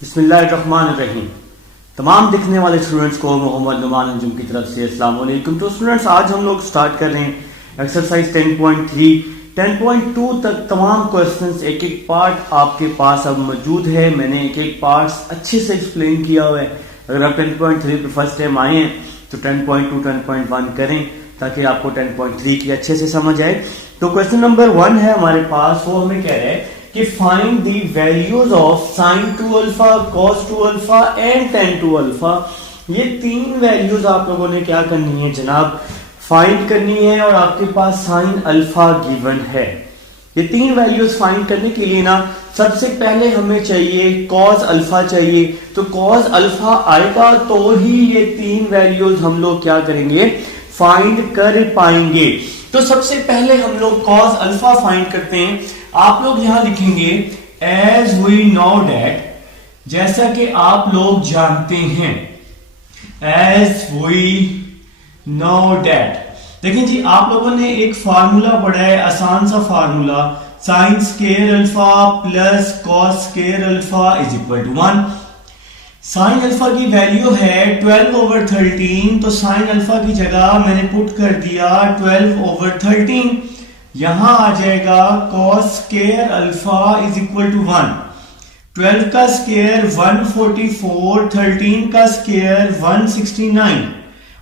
बिस्मिल्लाहिर्रहमानिर्रहीम। तमाम दिखने वाले स्टूडेंट्स को मोहम्मद नुमान अंजुम की तरफ से अस्सलाम वालेकुम। तो स्टूडेंट्स, आज हम लोग स्टार्ट कर रहे हैं एक्सरसाइज 10.3 10.2 तक तमाम क्वेश्चंस, एक एक पार्ट आपके पास अब मौजूद है। मैंने एक एक पार्ट अच्छे से एक्सप्लेन किया हुआ है। अगर आप 10.3 पे फर्स्ट टाइम आए हैं तो 10.2 10.1 करें ताकि आपको 10.3 की अच्छे से समझ आए। तो क्वेश्चन नंबर 1 है हमारे पास, वो हमें कह रहा है कि find the values of sin 2 alpha, cos 2 alpha and tan 2 alpha. ये तीन वैल्यूज आप लोगों ने क्या करनी है जनाब, फाइंड करनी है। और आपके पास sin अल्फा गिवन है। ये तीन वैल्यूज फाइंड करने के लिए ना सबसे पहले हमें चाहिए cos अल्फा चाहिए। तो cos अल्फा आएगा तो ही ये तीन वैल्यूज हम लोग क्या करेंगे, फाइंड कर पाएंगे। तो सबसे पहले हम लोग cos अल्फा फाइंड करते हैं। आप लोग यहां लिखेंगे एज वी नो डेट, जैसा कि आप लोग जानते हैं, एज वी नो डेट। देखिए जी, आप लोगों ने एक फार्मूला पढ़ा है, आसान सा formula, sine square alpha plus cos square alpha is equal to 1। Sine alpha की वैल्यू है 12/13, तो साइन अल्फा की जगह मैंने पुट कर दिया 12/13। यहां आ जाएगा cos square alpha is equal to 1। 12 का स्क्वायर 144, 13 का स्क्वायर 169,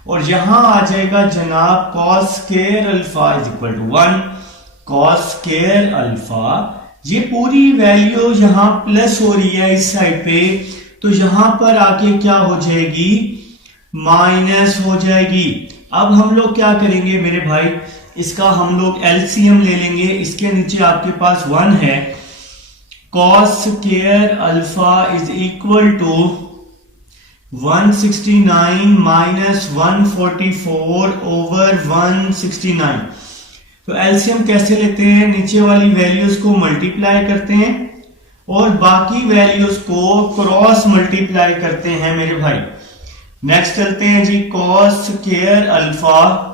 और यहां आ जाएगा जनाब cos square alpha is equal to 1। cos square alpha, ये पूरी वैल्यू यहां प्लस हो रही है इस साइड पे, तो यहां पर आके क्या हो जाएगी, माइनस हो जाएगी। अब हम लोग क्या करेंगे मेरे भाई, इसका हम लोग एलसीएम ले लेंगे। इसके नीचे आपके पास 1 है, cos square alpha is equal to 169 minus 144 over 169। तो एलसीएम कैसे लेते हैं, नीचे वाली वैल्यूज को मल्टीप्लाई करते हैं और बाकी वैल्यूज को क्रॉस मल्टीप्लाई करते हैं मेरे भाई। नेक्स्ट चलते हैं जी, cos स्क्वायर अल्फा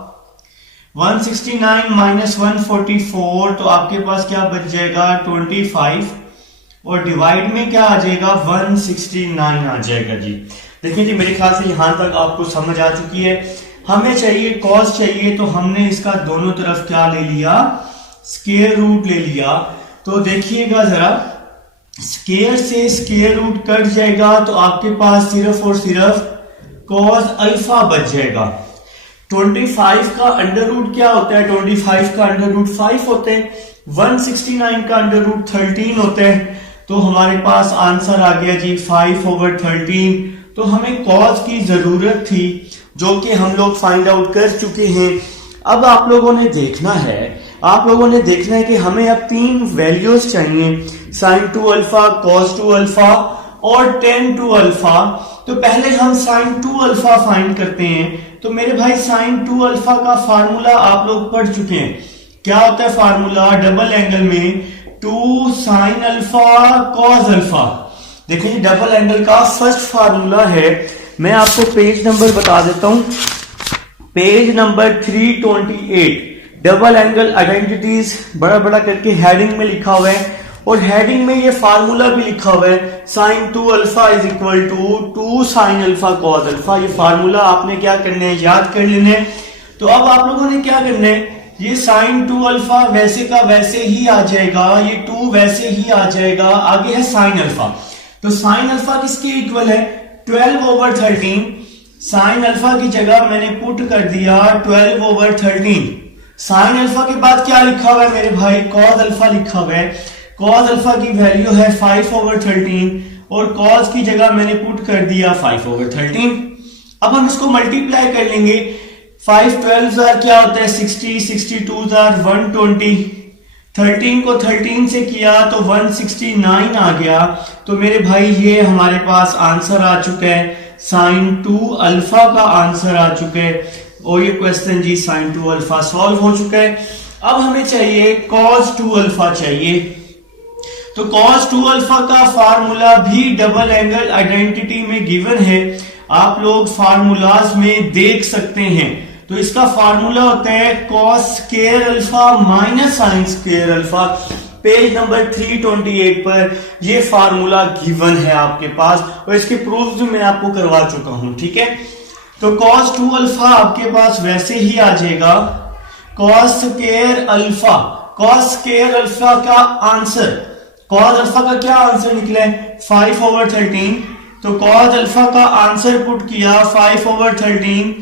169 माइनस 144, तो आपके पास क्या बच जाएगा 25, और डिवाइड में क्या आ जाएगा 169 आ जाएगा जी। देखिए जी, मेरे ख्याल से यहां तक आपको समझ आ चुकी है। हमें चाहिए cos चाहिए, तो हमने इसका दोनों तरफ क्या ले लिया, स्क्वायर रूट ले लिया। तो देखिएगा जरा, स्क्वायर से स्क्वायर रूट कट जाएगा, तो आपके पास सिर्फ और सिर्फ cos अल्फा बच जाएगा। 25 का अंडर रूट क्या होता है, 25 का अंडर रूट 5 होते हैं, 169 का अंडर रूट 13 होते हैं। तो हमारे पास आंसर आ गया जी 5/13। तो हमें cos की जरूरत थी, जो कि हम लोग फाइंड आउट कर चुके हैं। अब आप लोगों ने देखना है कि हमें अब तीन वैल्यूज चाहिए, sin 2 अल्फा, cos 2 अल्फा और tan 2 अल्फा। तो पहले हम sin 2 अल्फा फाइंड करते हैं। तो मेरे भाई sin 2 अल्फा का फार्मूला आप लोग पढ़ चुके हैं। क्या होता है फार्मूला, डबल एंगल में 2 sin अल्फा cos अल्फा। देखिए डबल एंगल का फर्स्ट फार्मूला है, मैं आपको पेज नंबर बता देता हूं, page number 328, double angle identities बड़ा बड़ा करके हेडिंग में लिखा हुआ है, और हेडिंग में ये फार्मूला भी लिखा हुआ है, sin 2 alpha is equal to 2 sin alpha cos alpha. ये फार्मूला आपने क्या करना है, याद कर लेना है। तो अब आप लोगों ने क्या करना है, ये sin 2 अल्फा वैसे का वैसे ही आ जाएगा, ये 2 वैसे ही आ जाएगा, आगे है sin अल्फा। तो sin अल्फा किसके इक्वल है, 12/13। sin अल्फा की जगह मैंने पुट कर दिया 12/13। sin अल्फा के बाद क्या लिखा हुआ है मेरे भाई, cos अल्फा लिखा हुआ है। cos अल्फा की वैल्यू है 5/13, और cos की जगह मैंने पुट कर दिया 5/13। अब हम इसको मल्टीप्लाई कर लेंगे। 5 12 क्या होता है 60, 62 120, 13 को 13 से किया तो 169 आ गया। तो मेरे भाई ये हमारे पास आंसर आ चुका है, sin 2 अल्फा का आंसर आ चुका है, और ये क्वेश्चन जी sin 2 अल्फा सॉल्व हो चुका है। अब हमें चाहिए cos 2 अल्फा चाहिए। तो cos 2 अल्फा का फार्मूला भी डबल एंगल आइडेंटिटी में गिवन है, आप लोग फार्मूलाज में देख सकते हैं। तो इसका फार्मूला होता है cos square alpha minus sin square alpha. Page number 328 पर ये फार्मूला गिवन है आपके पास और इसके प्रूफ भी मैं आपको करवा चुका हूं, ठीक है। तो cos 2 अल्फा आपके पास वैसे ही आ जाएगा cos square alpha. cos square alpha का आंसर, cos अल्फा का क्या आंसर निकला है 5/13। तो cos अल्फा का आंसर पुट किया 5/13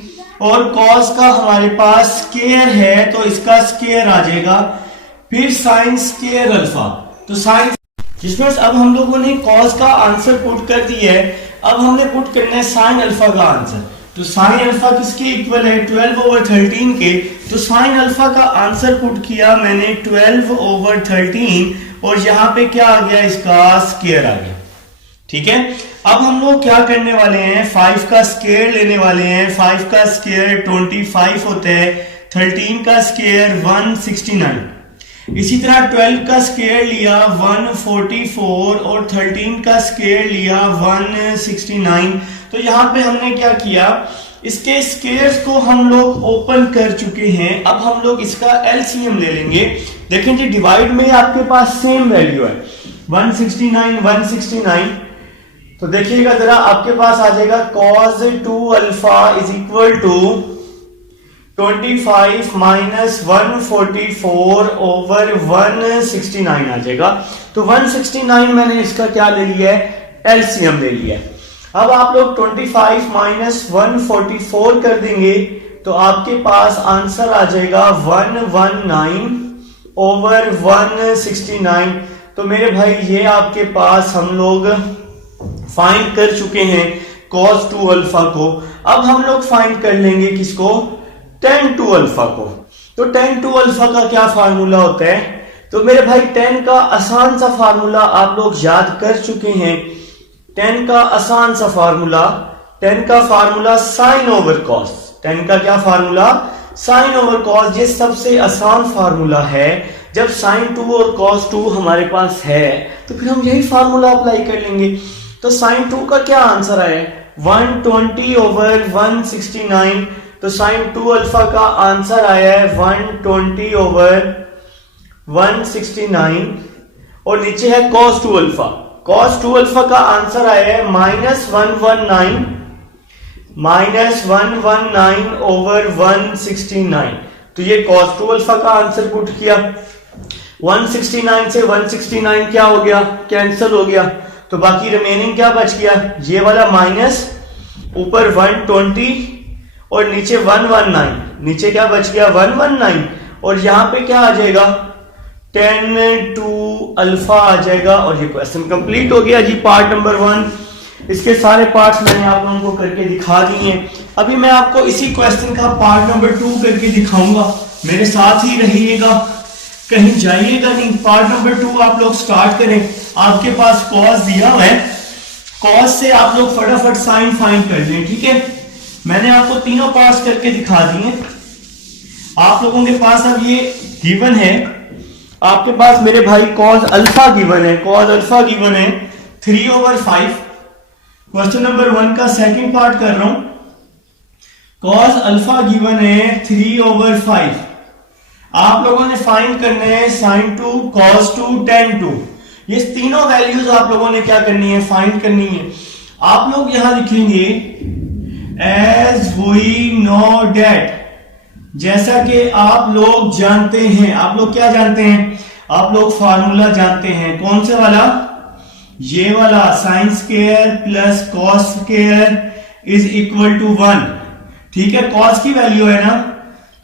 और cos का हमारे पास स्क्वायर है तो इसका स्क्वायर आ जाएगा। फिर sin स्क्वायर अल्फा, तो sin, जिसमें अब हम लोगों ने cos का आंसर पुट कर दिया है, अब हमने पुट करना है sin अल्फा का आंसर। तो sin अल्फा किसके इक्वल है 12/13 के, तो sin अल्फा का आंसर पुट किया मैंने 12/13 और यहां पे क्या आ गया इसका स्क्वायर आ गया, ठीक है। अब हम लोग क्या करने वाले हैं 5 का स्क्वायर लेने वाले हैं। 5 का स्क्वायर 25 होता है, 13 का स्क्वायर 169, इसी तरह 12 का स्क्वायर लिया 144 और 13 का स्क्वायर लिया 169। तो यहां पे हमने क्या किया, इसके स्क्वायर्स को हम लोग ओपन कर चुके हैं। अब हम लोग इसका एलसीएम ले लेंगे। देखें जी डिवाइड में आपके पास सेम वैल्यू है 169। तो देखिएगा जरा, आपके पास आ जाएगा cos 2 alpha is equal to 25 minus 144 over 169 आ जाएगा। तो 169 मैंने इसका क्या ले लिया है एलसीएम ले लिया है। अब आप लोग 25 माइनस 144 कर देंगे तो आपके पास आंसर आ जाएगा 119 ओवर 169। तो मेरे भाई ये आपके पास हम लोग फाइंड कर चुके हैं cos 2 अल्फा को। अब हम लोग फाइंड कर लेंगे किसको, tan 2 अल्फा को। तो tan 2 अल्फा का क्या फार्मूला होता है, तो मेरे भाई tan का आसान सा फार्मूला आप लोग याद कर चुके हैं। tan का आसान सा फार्मूला, tan का formula sin over cos। tan का क्या फार्मूला sin ओवर cos, ये सबसे आसान फार्मूला है। जब sin 2 और cos 2 हमारे पास है तो फिर हम यही फार्मूला अप्लाई कर लेंगे। तो sin 2 का क्या आंसर आया 120 ओवर 169। तो sin 2 अल्फा का आंसर आया है 120 ओवर 169 और नीचे है cos 2 अल्फा। cos 2 अल्फा का आंसर आया है -119 ओवर 169। तो ये cos 2 अल्फा का आंसर पुट किया। 169 से 169 क्या हो गया, कैंसिल हो गया। तो बाकी रिमेनिंग क्या बच गया, ये वाला माइनस, ऊपर 120 और नीचे 119, नीचे क्या बच गया 119 और यहां पे क्या आ जाएगा tan 2 अल्फा आ जाएगा। और ये क्वेश्चन कंप्लीट हो गया जी, पार्ट नंबर 1। इसके सारे पार्ट्स मैंने आप लोगों को करके दिखा दिए हैं। अभी मैं आपको इसी क्वेश्चन का पार्ट नंबर 2 करके दिखाऊंगा, मेरे साथ ही रहिएगा, कहीं जाइएगा नहीं। पार्ट नंबर 2 आप लोग स्टार्ट करें। आपके पास cos दिया हुआ है, cos से आप लोग फटाफट साइन फाइंड कर लें, ठीक है। मैंने आपको तीनों पार्ट्स करके दिखा दिए। आप लोगों के पास अब ये गिवन है, आपके पास मेरे भाई cos अल्फा गिवन है। cos अल्फा गिवन है 3/5। क्वेश्चन नंबर 1 का सेकंड पार्ट कर रहा हूं। cos अल्फा गिवन है 3/5। आप लोगों ने फाइंड करने हैं sin 2, cos 2, tan 2। ये तीनों वैल्यूज आप लोगों ने क्या करनी है फाइंड करनी है। आप लोग यहां लिखेंगे एज वी नो डेट, जैसा कि आप लोग जानते हैं। आप लोग क्या जानते हैं, आप लोग फार्मूला जानते हैं। कौन से वाला, ये वाला sin square plus cos square is equal to 1, ठीक है। cos की वैल्यू है ना,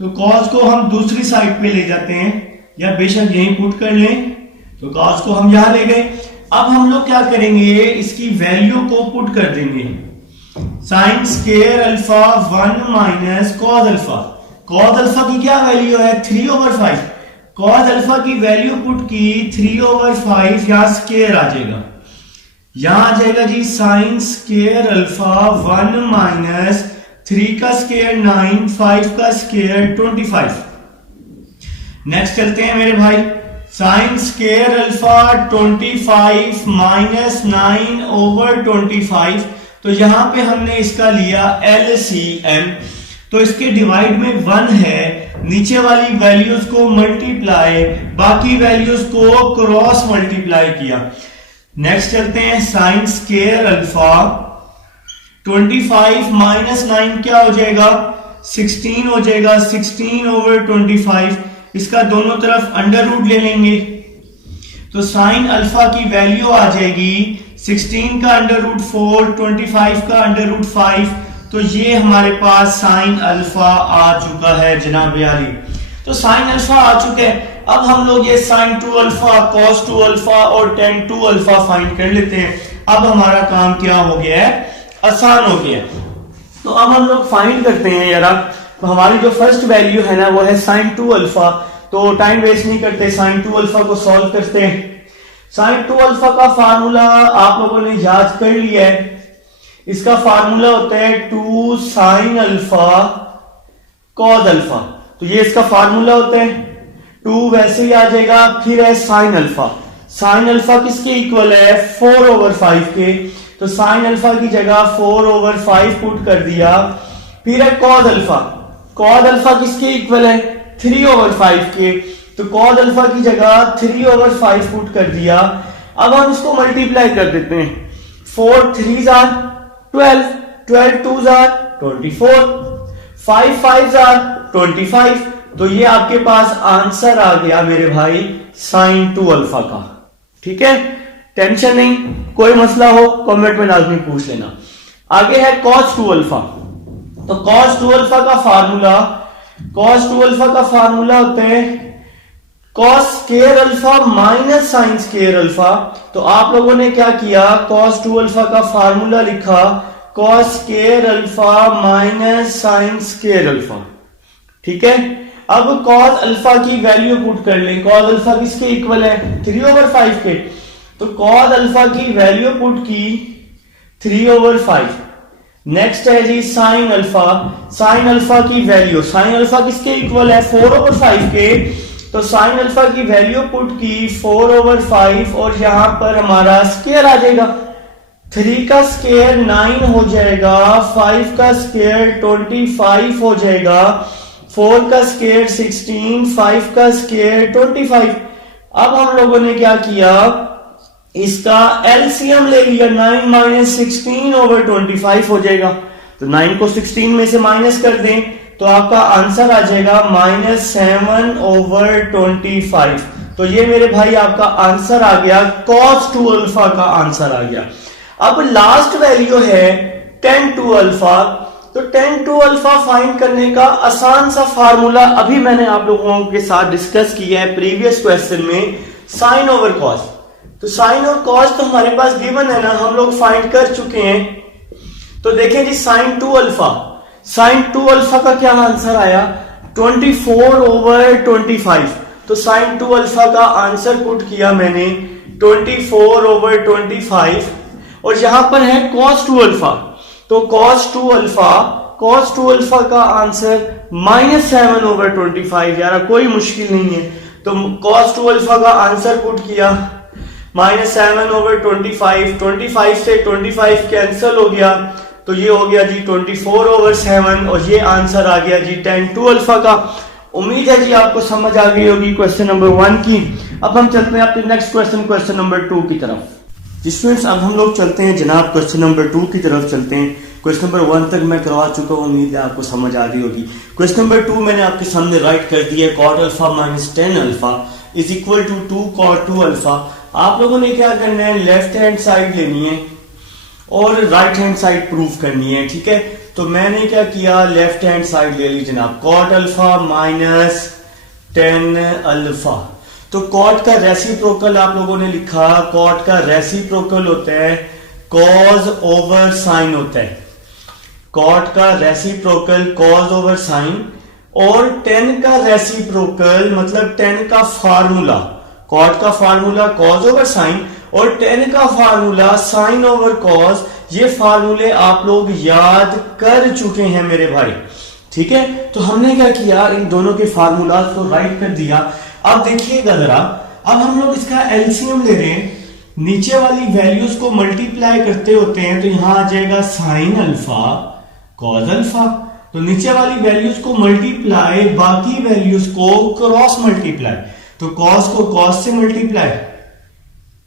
तो cos को हम दूसरी साइड पे ले जाते हैं या बेशक यहीं पुट कर लें। तो cos को हम यहां ले गए। अब हम लोग क्या करेंगे, इसकी वैल्यू को पुट कर देंगे। sin square alpha 1 minus cos alpha. cos alpha की क्या वैल्यू है 3/5। cos अल्फा की वैल्यू पुट की 3/5, यहां स्क्वायर आ जाएगा, यहां आ जाएगा जी sin स्क्वायर अल्फा 1 माइनस 3 का स्क्वायर 9, 5 का स्क्वायर 25। नेक्स्ट चलते हैं मेरे भाई, sin स्क्वायर अल्फा 25 माइनस 9/25। तो यहां पे हमने इसका लिया LCM। तो इसके डिवाइड में 1 है, नीचे वाली वैल्यूज को मल्टीप्लाई, बाकी वैल्यूज को क्रॉस मल्टीप्लाई किया। नेक्स्ट चलते हैं साइन स्क्वायर अल्फा। 25 माइनस 9 क्या हो जाएगा, 16 हो जाएगा। 16 ओवर 25, इसका दोनों तरफ अंडर रूट ले लेंगे तो साइन अल्फा की वैल्यू आ जाएगी 16 का अंडर रूट 4, 25 का अंडर रूट 5। तो ये हमारे पास साइन अल्फा आ चुका है जनाब यारी। तो साइन अल्फा आ चुका है। अब हम लोग ये साइन 2 अल्फा, कॉस 2 अल्फा और टेन 2 अल्फा फाइंड कर लेते हैं। अब हमारा काम क्या हो गया है, आसान हो गया। तो अब हम लोग फाइंड करते हैं यार। तो हमारी जो फर्स्ट वैल्यू है ना वो है साइन 2 अल्फा। तो टाइम वेस्ट नहीं करते, साइन 2 अल्फा को सॉल्व करते हैं। साइन 2 अल्फा का फार्मूला आप लोगों ने याद कर लिया है। इसका फार्मूला होता है 2 साइन अल्फा कॉस अल्फा। तो ये इसका फार्मूला होता है। 2 वैसे ही आ जाएगा, फिर है साइन अल्फा। साइन अल्फा किसके इक्वल है, 4 ओवर 5 के। तो साइन अल्फा की जगह 4 ओवर 5 पुट कर दिया। फिर है कॉस अल्फा। कॉस अल्फा किसके इक्वल है, 3 ओवर 5 के। तो कॉस अल्फा की जगह 3 ओवर 5 पुट कर दिया। अब हम इसको मल्टीप्लाई कर देते हैं। 4 3 आर 12, 12 2 आर 24, 5 5 आर 25। तो ये आपके पास आंसर आ गया मेरे भाई साइन 2 अल्फा का। ठीक है, टेंशन नहीं, कोई मसला हो कमेंट में लाजमी पूछ लेना। आगे है cos 2 अल्फा। तो cos 2 अल्फा का फार्मूला, cos 2 अल्फा का फार्मूला होता है cos square alpha minus sine square alpha. तो आप लोगों ने क्या किया, cos 2 अल्फा का फार्मूला लिखा cos square alpha minus sine square alpha. ठीक है, अब cos अल्फा की वैल्यू पुट कर लें। cos अल्फा किसके इक्वल है, 3 ओवर 5 के। तो cos अल्फा की वैल्यू पुट की 3 ओवर 5। नेक्स्ट है जी साइन अल्फा। साइन अल्फा की वैल्यू, साइन अल्फा किसके इक्वल है, 4 ओवर 5 के। तो साइन अल्फा की वैल्यू पुट की 4 ओवर 5 और यहां पर हमारा स्क्वायर आ जाएगा। 3 का स्क्वायर 9 हो जाएगा, 5 का स्क्वायर 25 हो जाएगा, 4 का स्क्वायर 16, 5 का स्क्वायर 25। अब हम लोगों ने क्या किया, इसका एलसीएम ले लिया। 9 माइनस 16 ओवर 25 हो जाएगा। तो 9 को 16 में से माइनस कर दें तो आपका आंसर आ जाएगा -7 ओवर 25। तो ये मेरे भाई आपका आंसर आ गया, cos 2 अल्फा का आंसर आ गया। अब लास्ट वैल्यू है tan 2 अल्फा। तो tan 2 अल्फा फाइंड करने का आसान सा फार्मूला अभी मैंने आप लोगों के साथ डिस्कस किया है प्रीवियस क्वेश्चन में, साइन ओवर कॉस। तो साइन और कॉस तो हमारे पास गिवन है ना, हम लोग फाइंड कर चुके हैं। तो देखें जी साइन 2 अल्फा, साइन 2 अल्फा का क्या आंसर आया, 24 ओवर 25। तो साइन 2 अल्फा का आंसर पुट किया मैंने 24 ओवर 25। और यहां पर है cos 2 अल्फा। तो cos 2 अल्फा, cos 2 अल्फा का आंसर -7 ओवर 25। यार कोई मुश्किल नहीं है। तो cos 2 अल्फा का आंसर पुट किया -7 ओवर 25। 25 से 25 कैंसिल हो गया तो ये हो गया जी 24 ओवर 7 और ये आंसर आ गया जी tan 2 अल्फा का। उम्मीद है जी आपको समझ आ गई होगी क्वेश्चन नंबर 1 की। अब हम चलते हैं अपने नेक्स्ट क्वेश्चन, क्वेश्चन नंबर 2 की तरफ। जी स्टूडेंट्स, अब हम लोग चलते हैं जनाब क्वेश्चन नंबर 2 की तरफ चलते हैं। क्वेश्चन नंबर 1 तक मैं करवा चुका हूँ, उम्मीद है आपको समझ आ गई होगी। क्वेश्चन नंबर 2 मैंने आपके सामने राइट कर दिया, cot alpha minus tan alpha is equal to 2 cot 2 alpha. आप लोगों ने क्या करना है, लेफ्ट हैंड साइड लेनी है और राइट हैंड साइड प्रूफ करनी है। ठीक है, तो मैंने क्या किया, लेफ्ट हैंड साइड ले ली जनाब, cot alpha minus tan alpha. तो cot का रेसिप्रोकल आप लोगों ने लिखा, cot का रेसिप्रोकल होता है cos ओवर साइन होता है। cot का रेसिप्रोकल cos ओवर साइन और tan का रेसिप्रोकल मतलब tan का फार्मूला, cot का फार्मूला cos ओवर साइन और tan का फार्मूला sin ओवर cos। ये फार्मूले आप लोग याद कर चुके हैं मेरे भाई। ठीक है, तो हमने क्या किया, इन दोनों के फार्मूला को राइट कर दिया। अब देखिएगा जरा, अब हम लोग इसका एलसीएम ले रहे हैं। नीचे वाली वैल्यूज को मल्टीप्लाई करते होते हैं तो यहां आ जाएगा साइन अल्फा कॉस अल्फा। तो नीचे वाली वैल्यूज को मल्टीप्लाई, बाकी वैल्यूज को क्रॉस मल्टीप्लाई। तो कॉस को कॉस से मल्टीप्लाई,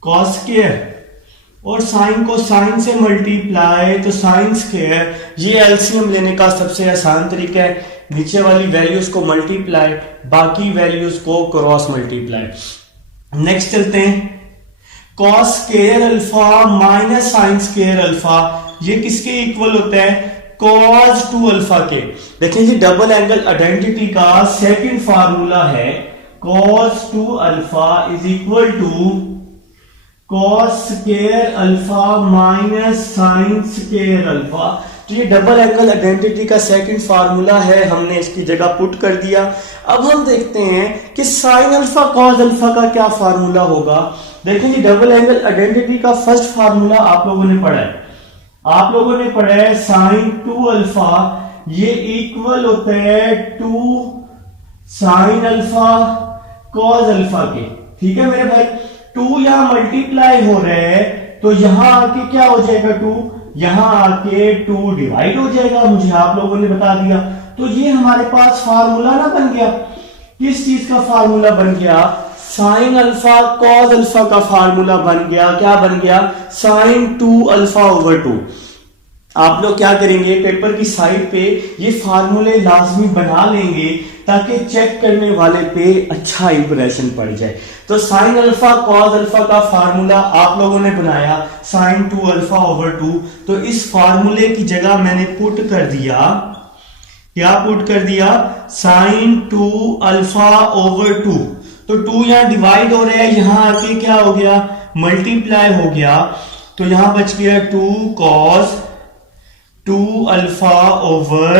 कॉस स्क्वायर, और साइन को साइन से मल्टीप्लाई तो साइन स्क्वायर। ये एलसीएम लेने का सबसे आसान तरीका है, नीचे वाली वैल्यूज को मल्टीप्लाई, बाकी वैल्यूज को क्रॉस मल्टीप्लाई। नेक्स्ट चलते हैं, cos square alpha minus sine square alpha, ये किसके इक्वल होता है? कॉस 2 अल्फा के। देखें जी, डबल एंगल आइडेंटिटी का सेकंड फार्मूला है cos 2 alpha is equal to cos square alpha minus sine square alpha. तो ये डबल एंगल आइडेंटिटी का सेकंड फार्मूला है, हमने इसकी जगह पुट कर दिया। अब हम देखते हैं कि साइन अल्फा cos अल्फा का क्या फार्मूला होगा। देखें जी, डबल एंगल आइडेंटिटी का फर्स्ट फार्मूला आप लोगों ने पढ़ा है, आप लोगों ने पढ़ा है साइन 2 अल्फा ये इक्वल होता है 2 साइन अल्फा कॉस अल्फा के। ठीक है मेरे भाई, 2 यहां मल्टीप्लाई हो रहे हैं तो यहां आके क्या हो जाएगा 2, यहां आके 2 डिवाइड हो जाएगा, मुझे आप लोगों ने बता दिया। तो ये हमारे पास फार्मूला ना बन गया, किस चीज का फार्मूला बन गया? साइन अल्फा कॉस अल्फा का फार्मूला बन गया। क्या बन गया? Sine 2 alpha over 2। आप लोग क्या करेंगे, पेपर की साइड पे ये फार्मूले लाजमी बना लेंगे ताकि चेक करने वाले पे अच्छा इंप्रेशन पड़ जाए। तो साइन अल्फा कॉस अल्फा का फार्मूला आप लोगों ने बनाया साइन 2 अल्फा ओवर 2। तो इस फार्मूले की जगह मैंने पुट कर दिया, क्या पुट कर दिया? Sine 2 alpha over 2। तो 2 यहां डिवाइड हो रहा है, यहां आके क्या हो गया? मल्टीप्लाई हो गया। तो यहां बच गया 2 cos 2 alpha over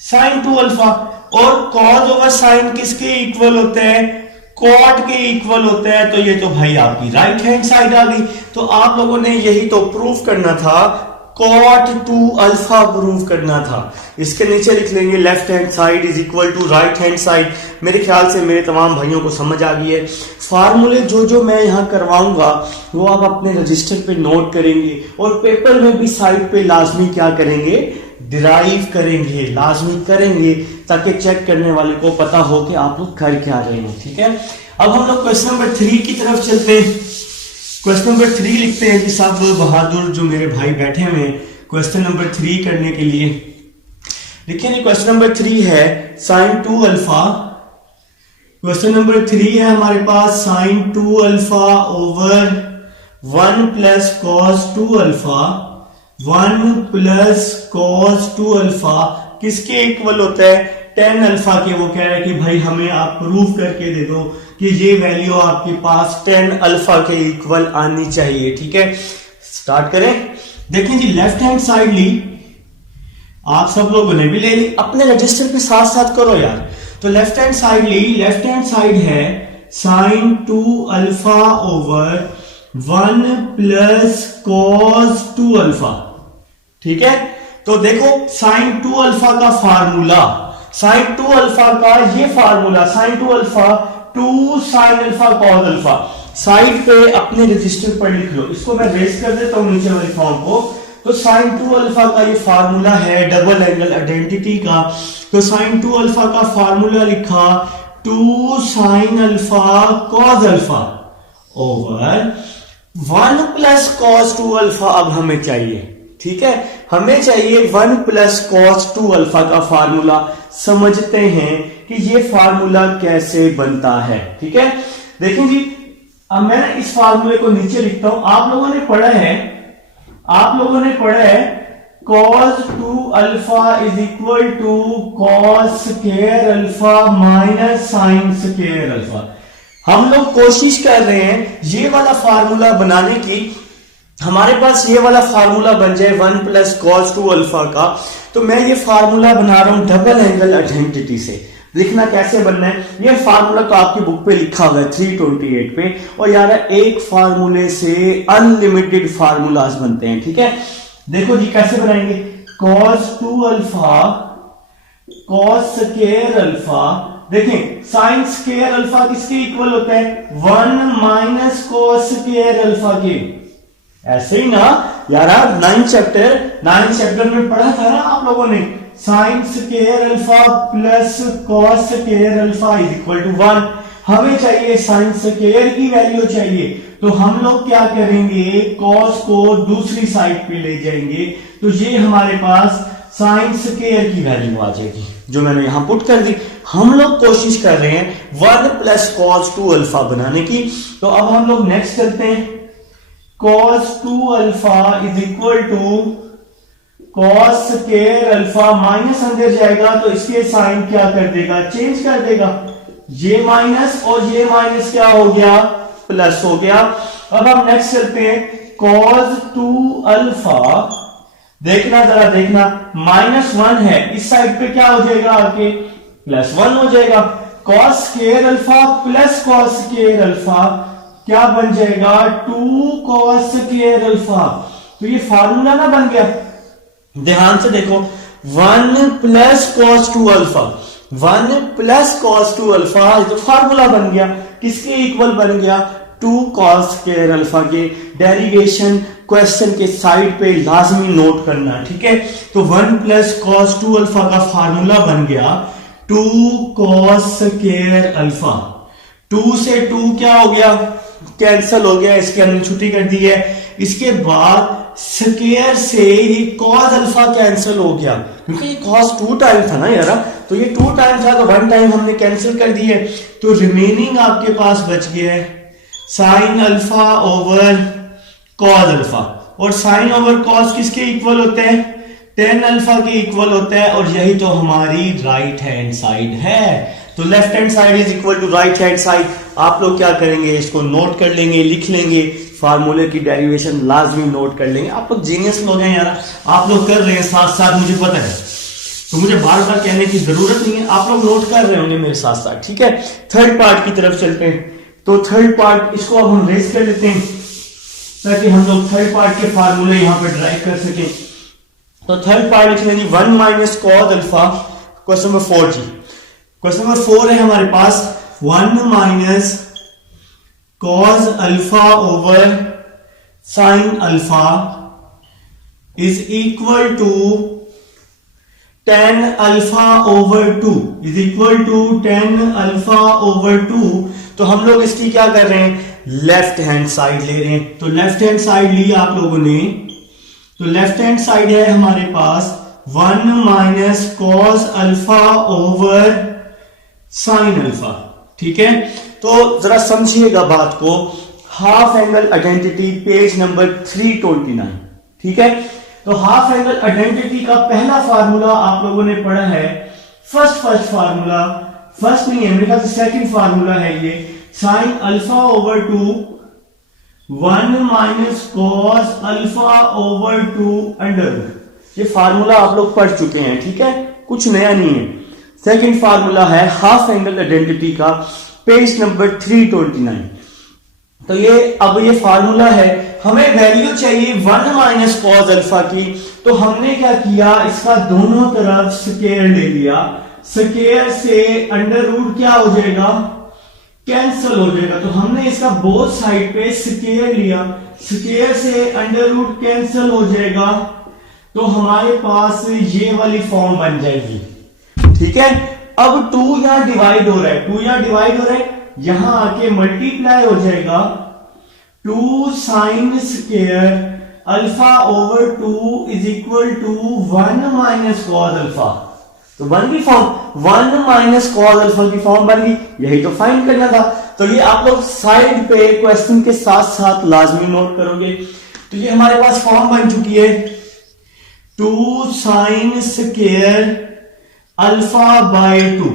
sine 2 alpha. और कॉस ओवर साइन किसके इक्वल होते हैं? कॉट के इक्वल होते हैं। तो ये तो भाई आपकी राइट हैंड साइड आ गई। तो आप लोगों ने यही तो प्रूफ करना था, कॉट 2 अल्फा प्रूफ करना था। इसके नीचे लिख लेंगे left hand side is equal to right hand side. मेरे ख्याल से मेरे तमाम भाइयों को समझ आ गई है। फार्मूले जो जो मैं यहां करवाऊंगा वो आप अपने रजिस्टर पे नोट करेंगे और पेपर में भी साइड पे लाजमी क्या करेंगे? डिराइव करेंगे, लाजमी करेंगे, ताकि चेक करने वाले को पता हो कि आप लोग कर क्या रहे हैं। ठीक है, अब हम लोग क्वेश्चन नंबर 3 की तरफ चलते हैं। क्वेश्चन नंबर 3 लिखते हैं कि सब बहादुर जो मेरे भाई बैठे हुए हैं क्वेश्चन नंबर 3 करने के लिए। देखिए क्वेश्चन नंबर 3 है साइन 2 अल्फा। क्वेश्चन नंबर 3 है हमारे पास sine 2 alpha over 1 plus cos 2 alpha. 1 plus cos 2 alpha किसके इक्वल होता है? 10 अल्फा के। वो कह रहा है कि भाई हमें आप प्रूफ करके दे दो कि ये वैल्यू आपके पास 10 अल्फा के इक्वल आनी चाहिए। ठीक है, स्टार्ट करें। देखें जी, लेफ्ट हैंड साइड ली, आप सब लोगों ने भी ले ली, अपने रजिस्टर पे साथ साथ करो यार। तो लेफ्ट हैंड साइड ली, लेफ्ट हैंड साइड है sine 2 alpha over 1 plus cos 2 alpha. ठीक है, तो देखो साइन 2 अल्फा का फार्मूला, साइन 2 अल्फा का ये formula sine 2 alpha 2 sine alpha cos alpha. Side पे अपने रजिस्टर पर लिख लो, इसको मैं रेस कर देता हूं नीचे वाली फॉर्म को। तो साइन 2 अल्फा का ये फार्मूला है डबल एंगल आइडेंटिटी का। तो साइन 2 अल्फा का फार्मूला लिखा 2 sine alpha cos alpha over 1 plus cos 2 alpha. अब हमें चाहिए, ठीक है, हमें चाहिए 1 प्लस कॉस 2 अल्फा का फार्मूला। समझते हैं कि ये फार्मूला कैसे बनता है। ठीक है, देखें जी, अब मैं इस फार्मूले को नीचे लिखता हूं। आप लोगों ने पढ़ा है cos 2 alpha is equal to cos square alpha minus sine square alpha. हम लोग कोशिश कर रहे हैं ये वाला फार्मूला बनाने की, हमारे पास ये वाला फार्मूला बन जाए 1 प्लस कॉस 2 अल्फा का। तो मैं ये फार्मूला बना रहा हूं डबल एंगल आइडेंटिटी से। लिखना कैसे बनना है, ये फार्मूला तो आपकी बुक पे लिखा हुआ है 328 पे। और यार एक फार्मूले से अनलिमिटेड फार्मूलाज बनते हैं। ठीक है, देखो जी कैसे बनाएंगे। cos 2 alpha cos square alpha, देखें साइन स्क्वायर अल्फा किसके इक्वल होता है? 1 माइनस cos स्क्वायर अल्फा के। ऐसे ही ना यार, 9th चैप्टर में पढ़ा था ना आप लोगों ने sine square alpha plus cos square alpha is equal to 1। हमें चाहिए साइन स्क्वायर की वैल्यू चाहिए, तो हम लोग क्या करेंगे, कॉस को दूसरी साइड पे ले जाएंगे, तो ये हमारे पास साइन स्क्वायर की वैल्यू आ जाएगी जो मैंने यहां पुट कर दी। हम लोग कोशिश कर रहे हैं 1 प्लस कॉस 2 अल्फा बनाने की, तो अब हम लोग नेक्स्ट करते हैं। Cos 2 alpha is equal to cos square alpha, minus अंदर जाएगा तो इसके साइन क्या कर देगा, चेंज कर देगा, ये माइनस और ये माइनस क्या हो गया, प्लस हो गया। अब हम नेक्स्ट करते हैं कॉस 2 अल्फा, देखना जरा देखना, -1 है, इस साइड पे क्या हो जाएगा आके +1 हो जाएगा। Cos square alpha plus cos square alpha क्या बन जाएगा, 2 कॉस स्क्वायर अल्फा। तो ये फार्मूला ना बन गया, ध्यान से देखो, 1 plus cos 2 alpha, 1 plus cos 2 alpha, तो फार्मूला बन गया, किसके इक्वल बन गया, 2 कॉस स्क्वायर अल्फा के। डेरिवेशन क्वेश्चन के साइड पे लाजमी नोट करना, ठीक है। तो 1 प्लस कॉस 2 अल्फा का फार्मूला बन गया 2 कॉस स्क्वायर अल्फा। 2 से 2 क्या हो गया, कैंसिल हो गया, इसके हमने छुट्टी कर दी है। इसके बाद स्क्वायर से ये कॉस अल्फा कैंसिल हो गया, क्योंकि ये कॉस 2 टाइम था ना यार, तो ये 2 टाइम था तो 1 टाइम हमने कैंसिल कर दी है, तो रिमेनिंग आपके पास बच गया है sign alpha over cos alpha. और साइन ओवर कॉस किसके इक्वल होते हैं, tan अल्फा के इक्वल होता है, और यही तो हमारी राइट हैंड साइड है। तो left hand side is equal to right hand side. आप लोग क्या करेंगे, इसको नोट कर लेंगे, लिख लेंगे, फार्मूले की डेरिवेशन लाजमी नोट कर लेंगे। आप लोग जीनियस लोग हैं यार, आप लोग कर रहे हैं साथ साथ, मुझे पता है, तो मुझे बार बार कहने की जरूरत नहीं है, आप लोग नोट कर रहे होंगे मेरे साथ साथ, ठीक है। थर्ड पार्ट की तरफ चलते हैं। तो थर्ड पार्ट, इसको अब हम रेस कर लेते हैं ताकि हम लोग थर्ड पार्ट के फार्मूले यहां पे ड्राइव कर सकें। तो थर्ड पार्ट लिख लेंगे 1 minus cos alpha, question number 4 जी। क्वेश्चन नंबर 4 है हमारे पास 1 minus cos alpha over sine alpha is equal to tan alpha over 2 is equal to tan alpha over 2। तो हम लोग इसकी क्या कर रहे हैं, लेफ्ट हैंड साइड ले रहे हैं। तो लेफ्ट हैंड साइड ली आप लोगों ने, तो लेफ्ट हैंड साइड है हमारे पास 1 minus cos alpha over sine alpha, ठीक है। तो जरा समझिएगा बात को, half angle identity page number 329, ठीक है। तो हाफ एंगल आइडेंटिटी का पहला फार्मूला आप लोगों ने पढ़ा है, फर्स्ट फार्मूला, फर्स्ट नहीं है मेरे ख्याल से सेकंड फार्मूला है ये, sine alpha over 2 1 minus cos alpha over 2 under root. ये फार्मूला आप लोग पढ़ चुके हैं, ठीक है, कुछ नया नहीं है। सेकंड फार्मूला है हाफ एंगल आइडेंटिटी का, पेज नंबर 329। तो ये अब ये फार्मूला है, हमें वैल्यू चाहिए 1 माइनस कॉस अल्फा की। तो हमने क्या किया, इसका दोनों तरफ स्क्वायर ले लिया, स्क्वायर से अंडर रूट क्या हो जाएगा, कैंसिल हो जाएगा। तो हमने इसका बोथ साइड पे स्क्वायर लिया, स्क्वायर से अंडर रूट कैंसिल हो जाएगा, तो हमारे पास ये वाली फॉर्म बन जाएगी, ठीक है। अब 2 यहां डिवाइड हो रहा है, 2 यहां डिवाइड हो रहा है, यहां आके मल्टीप्लाई हो जाएगा 2 sine square alpha over 2 is equal to 1 minus cos alpha. तो 1 की फॉर्म, 1 माइनस कॉस अल्फा की फॉर्म बन गई, यही तो फाइंड करना था। तो ये आप लोग साइड पे क्वेश्चन के साथ साथ लाजमी नोट करोगे। तो ये हमारे पास फॉर्म बन चुकी है 2 साइन स्क्वायर अल्फा बाय 2,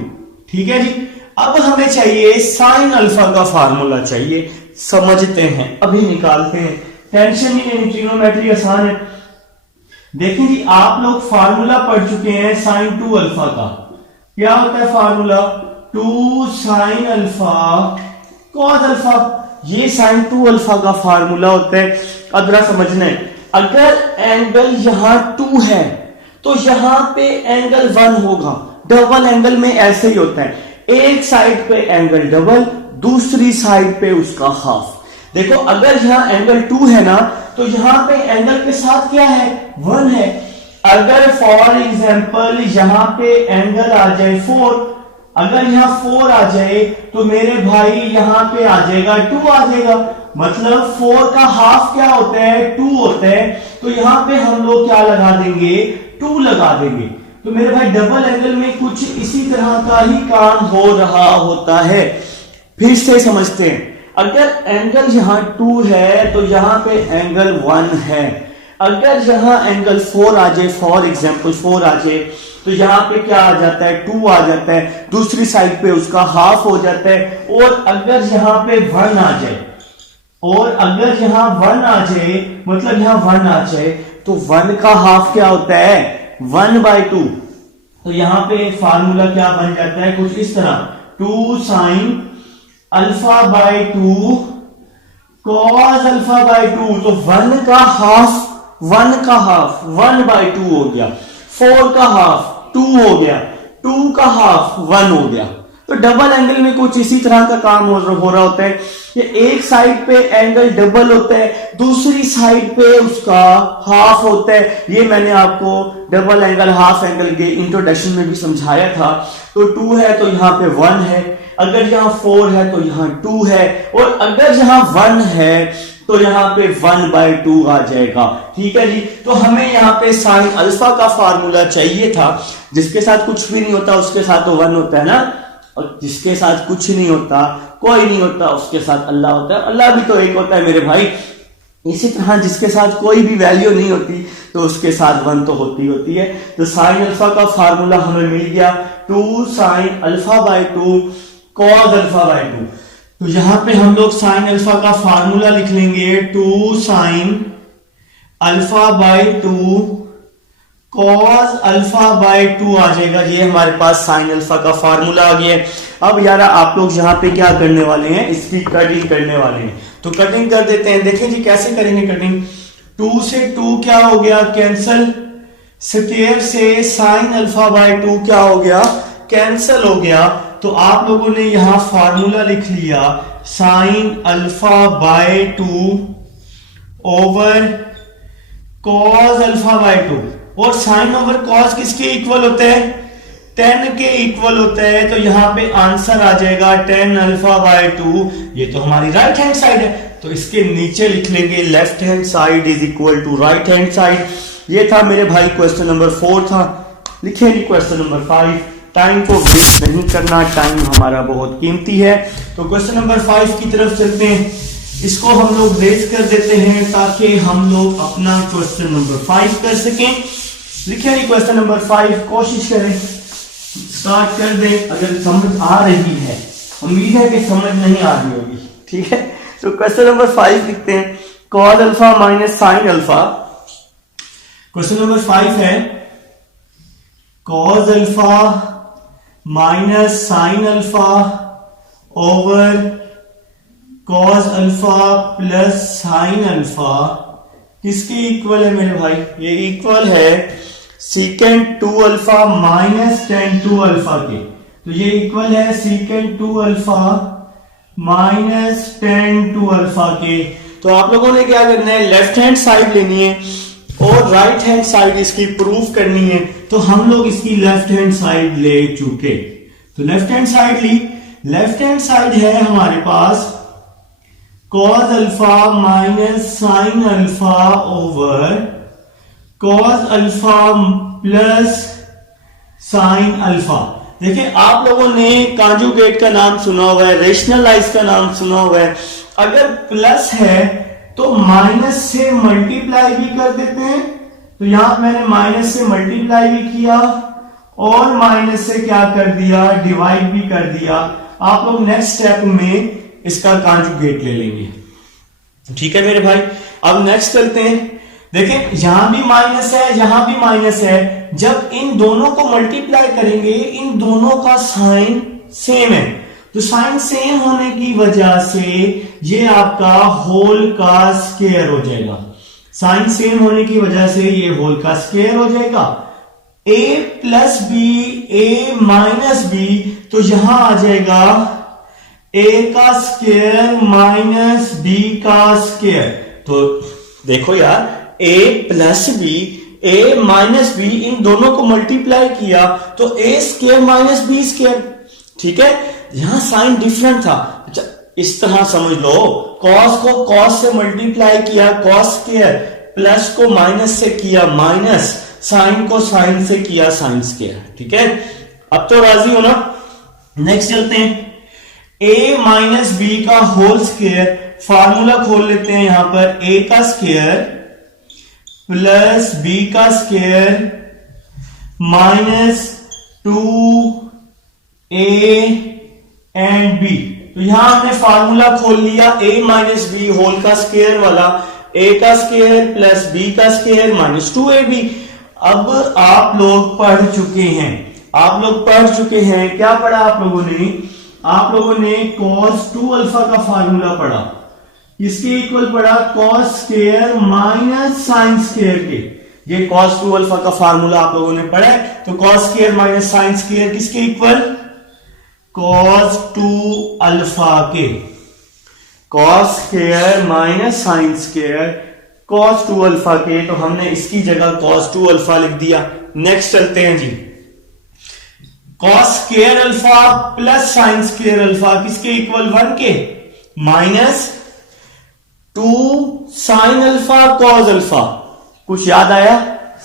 ठीक है जी। अब हमें चाहिए साइन अल्फा का फार्मूला चाहिए, समझते हैं, अभी निकालते हैं, टेंशन नहीं लेनी, ट्रिग्नोमेट्री आसान है। देखिए जी, आप लोग फार्मूला पढ़ चुके हैं साइन 2 अल्फा का, क्या होता है formula, 2 sine alpha cos alpha, ये साइन 2 अल्फा का फार्मूला होता है। अब जरा समझना है, अगर एंगल यहां 2 है तो यहां पे एंगल 1 होगा। डबल एंगल में ऐसे ही होता है, एक साइड पे एंगल डबल, दूसरी साइड पे उसका हाफ। देखो अगर यहां एंगल 2 है ना, तो यहां पे एंगल के साथ क्या है, 1 है। अगर फॉर एग्जाम्पल यहाँ पे एंगल आ जाए 4, अगर यहाँ 4 आ जाए तो मेरे भाई यहाँ पे आ जाएगा 2 आ जाएगा, मतलब 4 का हाफ क्या होता है 2 होता है, तो यहाँ पे हम लोग क्या लगा देंगे 2 लगा देंगे। तो मेरे भाई डबल एंगल में कुछ इसी तरह का ही काम हो रहा होता है। फिर से समझते हैं, अगर एंगल यहाँ 2 है तो यहाँ पे एंगल 1 है, अगर यहाँ एंगल 4 आ जाए, फॉर एग्जाम्पल 4 आ जाए, तो यहाँ पे क्या आ जाता है 2 आ जाता है, दूसरी साइड पे उसका हाफ हो जाता है। और अगर यहाँ पे 1 आ जाए, और अगर यहाँ 1 आ जाए, मतलब यहाँ 1 आ जाए, तो 1 का हाफ क्या होता है 1/2। तो यहाँ पे फार्मूला क्या बन जाता है कुछ इस तरह, 2 sin α/2 cos α/2। तो 1 का हाफ 1/2 हो गया, 4 का हाफ 2 हो गया, 2 का हाफ 1 हो गया। तो डबल एंगल में कुछ इसी तरह का काम हो रहा होता है। ये एक साइड पे एंगल डबल होता है, दूसरी साइड पे उसका हाफ होता है। ये मैंने आपको डबल एंगल हाफ एंगल के इंट्रोडक्शन में भी समझाया था। तो 2 है तो यहाँ पे 1 है, अगर यहाँ 4 है तो यहाँ 2 है, और अगर यहाँ 1 है तो यहाँ पे 1/2 आ जाएगा। ठीक है जी। तो हमें यहाँ पे साइन अल्फा का फार्मूला चाहिए था, जिसके साथ कुछ भी नहीं होता उसके साथ तो 1 होता है ना, और जिसके साथ कुछ नहीं होता, कोई नहीं होता, उसके साथ अल्लाह होता है। अल्लाह भी तो एक होता है मेरे भाई। इसी तरह जिसके साथ कोई भी वैल्यू नहीं होती तो उसके साथ 1 तो होती है। तो साइन अल्फा का फार्मूला हमें मिल गया 2 sin α/2 cos α/2। तो यहां पे हम लोग साइन अल्फा का फार्मूला लिख लेंगे 2 sin α/2 cos α/2 आ जाएगा। ये हमारे पास साइन अल्फा का फार्मूला आ गया है। अब यार आप लोग यहाँ पे क्या करने वाले हैं, इसकी कटिंग करने वाले हैं। तो कटिंग कर देते हैं। देखिए जी कैसे करेंगे कटिंग। 2 से 2 क्या हो गया कैंसल, स्क्वायर से साइन α/2 क्या हो गया कैंसल हो गया। तो आप लोगों ने यहां फार्मूला लिख लिया साइन α/2 ओवर कॉस α/2। और साइन ओवर कॉस किसके इक्वल होता है 10 के इक्वल होता है। तो यहां पे आंसर आ जाएगा 10 α/2। ये तो हमारी राइट हैंड साइड है, तो इसके नीचे लिख लेंगे left hand side is equal to right hand side. ये था मेरे भाई क्वेश्चन नंबर 4 था। लिखे नहीं क्वेश्चन नंबर 5। टाइम को वेस्ट नहीं करना, टाइम हमारा बहुत कीमती है। तो क्वेश्चन नंबर 5 की तरफ चलते हैं। इसको हम लोग रेज कर देते हैं ताकि हम लोग अपना क्वेश्चन नंबर 5 कर सकें। लिखे नहीं क्वेश्चन नंबर 5, कोशिश करें स्टार्ट कर दें अगर समझ आ रही है। उम्मीद है कि समझ नहीं आ रही होगी। ठीक है, तो क्वेश्चन नंबर 5 लिखते हैं cos alpha minus sine alpha. Question number 5 है cos alpha minus sine alpha over cos alpha plus sine alpha किसके इक्वल है मेरे भाई, ये इक्वल है secant 2 alpha minus ten 2 alpha के। तो ये इक्वल है secant 2 alpha minus ten 2 alpha के। तो आप लोगों ने क्या करना है, लेफ्ट हैंड साइड लेनी है और राइट हैंड साइड इसकी प्रूफ करनी है। तो हम लोग इसकी लेफ्ट हैंड साइड ले चुके। तो लेफ्ट हैंड साइड ली, लेफ्ट हैंड साइड है हमारे पास cos alpha minus sine alpha over cos alpha plus sine alpha. देखिए आप लोगों ने कॉन्जुगेट का नाम सुना हुआ है, रेशनलाइज का नाम सुना हुआ है। अगर प्लस है तो माइनस से मल्टीप्लाई भी कर देते हैं। तो यहां मैंने माइनस से मल्टीप्लाई भी किया और माइनस से क्या कर दिया, डिवाइड भी कर दिया। आप लोग नेक्स्ट स्टेप में इसका कॉन्जुगेट ले लेंगे। ठीक है मेरे भाई, अब नेक्स्ट चलते हैं। देखें यहां भी माइनस है, यहां भी माइनस है। जब इन दोनों को मल्टीप्लाई करेंगे, इन दोनों का साइन सेम है। तो साइन सेम होने की वजह से ये आपका होल का स्क्वायर हो जाएगा। साइन सेम होने की वजह से ये होल का स्क्वायर हो जाएगा। a plus B, A minus B, तो यहां आ जाएगा a का स्क्वायर माइनस b का स्क्वायर। तो देखो यार a plus B, A minus B, इन दोनों को मल्टीप्लाई किया तो A square minus B square, ठीक है। यहां साइन डिफरेंट था, अच्छा इस तरह समझ लो, कॉस को कॉस से मल्टीप्लाई किया कॉस स्क्वायर, प्लस को माइनस से किया माइनस, साइन को साइन से किया साइन स्क्वायर, ठीक है। अब तो राजी हो ना। नेक्स्ट चलते हैं, a माइनस बी का होल स्क्वायर, फार्मूला खोल लेते हैं यहां पर, a का स्क्वायर प्लस b का square minus 2a and b। तो यहां हमने फार्मूला खोल लिया a माइनस बी होल का स्क्वायर वाला, a का स्क्वायर प्लस b का स्क्वायर माइनस 2ab। अब आप लोग पढ़ चुके हैं, क्या पढ़ा आप लोगों ने cos 2 अल्फा का फार्मूला पढ़ा, इसके इक्वल पढ़ा cos square minus sine square के। ये cos 2 अल्फा का फार्मूला आप लोगों ने पढ़ा है, तो cos square minus sine square किसके इक्वल, cos 2 अल्फा के। cos square minus sine square cos 2 alpha के, तो हमने इसकी जगह cos 2 अल्फा लिख दिया। नेक्स्ट चलते हैं जी, cos square alpha plus sign square alpha किसके इक्वल, 1 के, minus 2 sine alpha cos alpha. कुछ याद आया,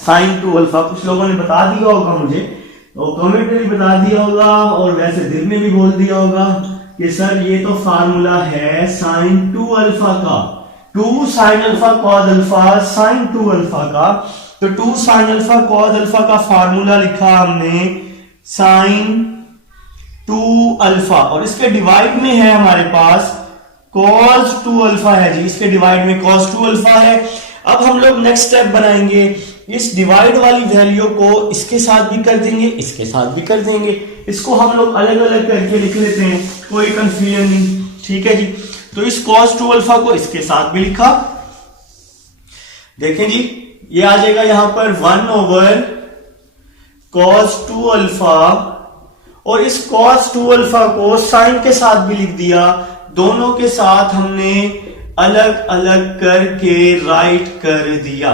साइन 2 अल्फा कुछ लोगों ने बता दिया होगा मुझे, तो कमेंट में भी बता दिया होगा और वैसे दिल में भी बोल दिया होगा कि सर ये तो फार्मूला है साइन 2 अल्फा का, 2 sine alpha cos alpha sign 2 alpha का। तो 2 साइन अल्फा cos अल्फा का फार्मूला लिखा हमने साइन 2 अल्फा, और इसके डिवाइड में है हमारे पास cos 2 अल्फा है जी, इसके डिवाइड में cos 2 अल्फा है। अब हम लोग नेक्स्ट स्टेप बनाएंगे, इस डिवाइड वाली वैल्यू को इसके साथ भी कर देंगे, इसके साथ भी कर देंगे, इसको हम लोग अलग अलग करके लिख लेते हैं, कोई कंफ्यूजन नहीं, ठीक है जी। तो इस cos 2 अल्फा को इसके साथ भी लिखा, देखें जी ये आ जाएगा यहां पर 1 ओवर cos 2 अल्फा, और इस cos 2 अल्फा को साइन के साथ भी लिख दिया, दोनों के साथ हमने अलग अलग करके राइट कर दिया।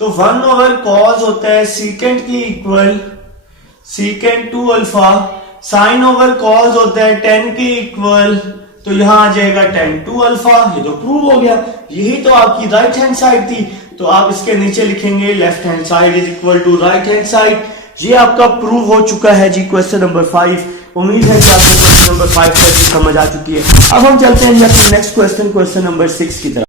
तो 1 ओवर cos होता है सीकेंट की equal secant 2 alpha, sine over cos होता है tan के इक्वल, तो यहां आ जाएगा tan 2 अल्फा। ये तो प्रूव हो गया, यही तो आपकी राइट हैंड साइड थी, तो आप इसके नीचे लिखेंगे left hand side is equal to right hand side. ये आपका प्रूव हो चुका है जी क्वेश्चन नंबर 5। उम्मीद है कि आपको क्वेश्चन नंबर 5 समझ आ चुकी है। अब हम चलते हैं नेक्स्ट क्वेश्चन नंबर 6 की तरफ।